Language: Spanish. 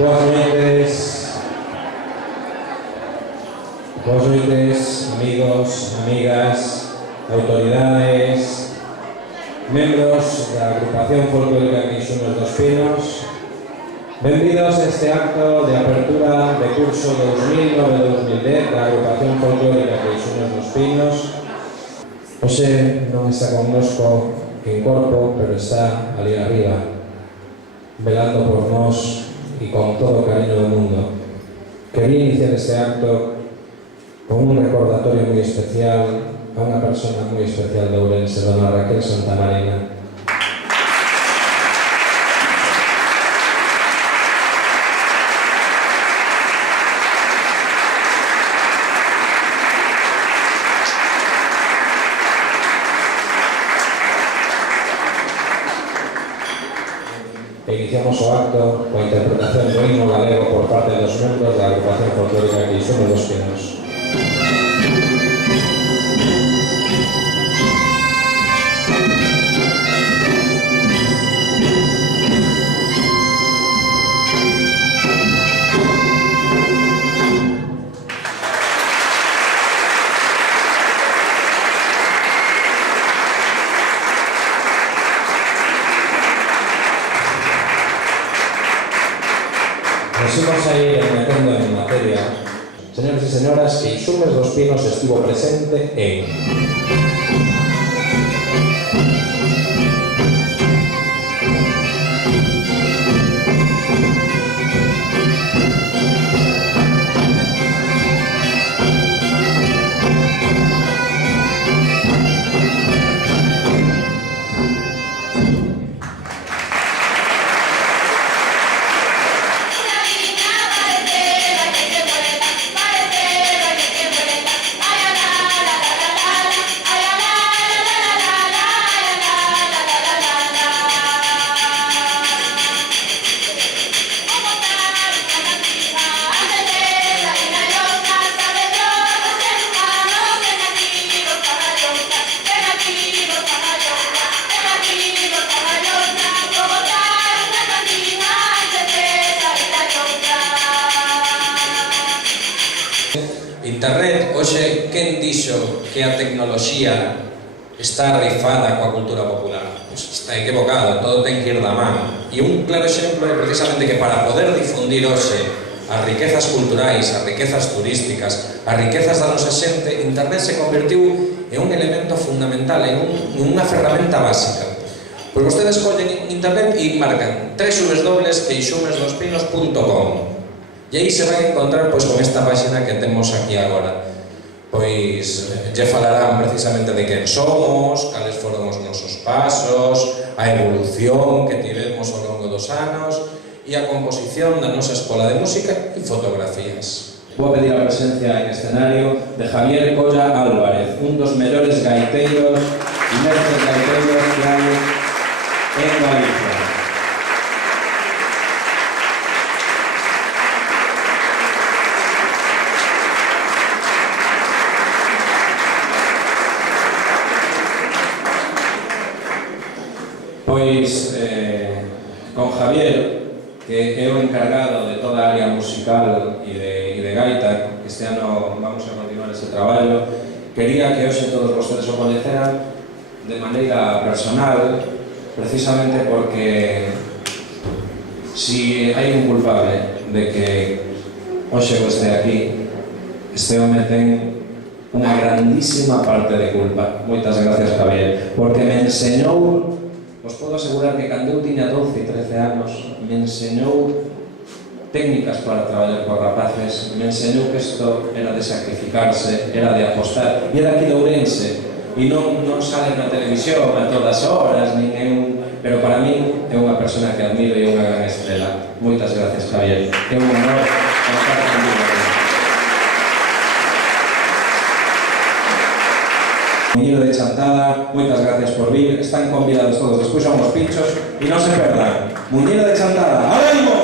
Boas noites, amigos, amigas, autoridades, membros da agrupación folclórica Queixumes dos Pinos. Benvidos a este acto de apertura de curso 2009-2010 da agrupación folclórica Queixumes dos Pinos. Hoxe non está connosco en corpo, pero está ali arriba, velando por nós e con todo o cariño do mundo. Quería iniciar este acto con un recordatorio moi especial a unha persona moi especial de Ourense, dona Raquel Santamarina. E iniciamos o acto coa interpretación do himno galego por parte dos membros da agrupación folclórica Queixumes dos Pinos. Nos a ir metendo en materia. Señores y señoras, Queixumes dos Pinos estivo presente en... Internet, hoxe, quen dixo que a tecnoloxía está rifada coa cultura popular? Pois está equivocado, todo ten que ir da man. E un claro exemplo é precisamente que para poder difundir hoxe as riquezas culturais, as riquezas turísticas, as riquezas da nosa xente, Internet se convertiu en un elemento fundamental, en unha ferramenta básica. Pois vostedes collen Internet e marcan www.queixumesdospinos.com. E aí se vai encontrar pois con esta páxina que temos aquí agora. Pois lle falarán precisamente de quen somos, cales foron os nosos pasos, a evolución que tivemos ao longo dos anos e a composición da nosa escola de música e fotografías. Vou pedir a presencia en escenario de Javier Colla Álvarez, un dos mellores gaiteiros e mestres gaiteiros que hai en Galicia. Pois, con Javier, que é o encargado de toda a área musical e de gaita, este ano vamos a continuar ese traballo, quería que hoxe todos vostedes o coñeceran de maneira personal, precisamente porque si hai un culpable de que hoxe eu este aquí, este home ten unha grandísima parte de culpa. Moitas gracias, Javier, porque me enseñou. Os podo asegurar que cando eu tiña 12 e 13 anos me enseñou técnicas para traballar con rapaces, me enseñou que isto era de sacrificarse, era de apostar, e era aquí de Ourense, e non sale na televisión a todas horas, pero para mí é unha persona que admiro e é unha gran estrela. Moitas gracias, Javier. É un honor estar contigo. Muñeiro de Chantada, moitas gracias por vir, están convidados todos despois a uns pinchos e non se perdan. Muñeiro de Chantada, ¡ahora mismo!